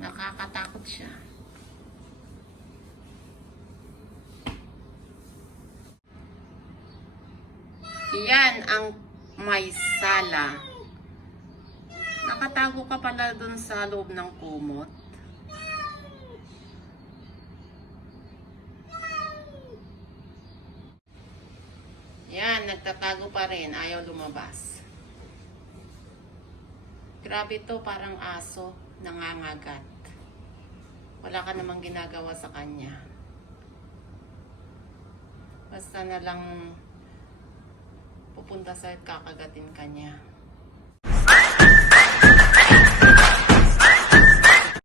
natatakot siya. Yan ang may sala. Nakatago ka pala dun sa loob ng kumot. Yan, nagtatago pa rin. Ayaw lumabas. Grabe to, parang aso. Nangangagat. Wala ka namang ginagawa sa kanya. Basta na lang pupunta sa kakagatin kanya.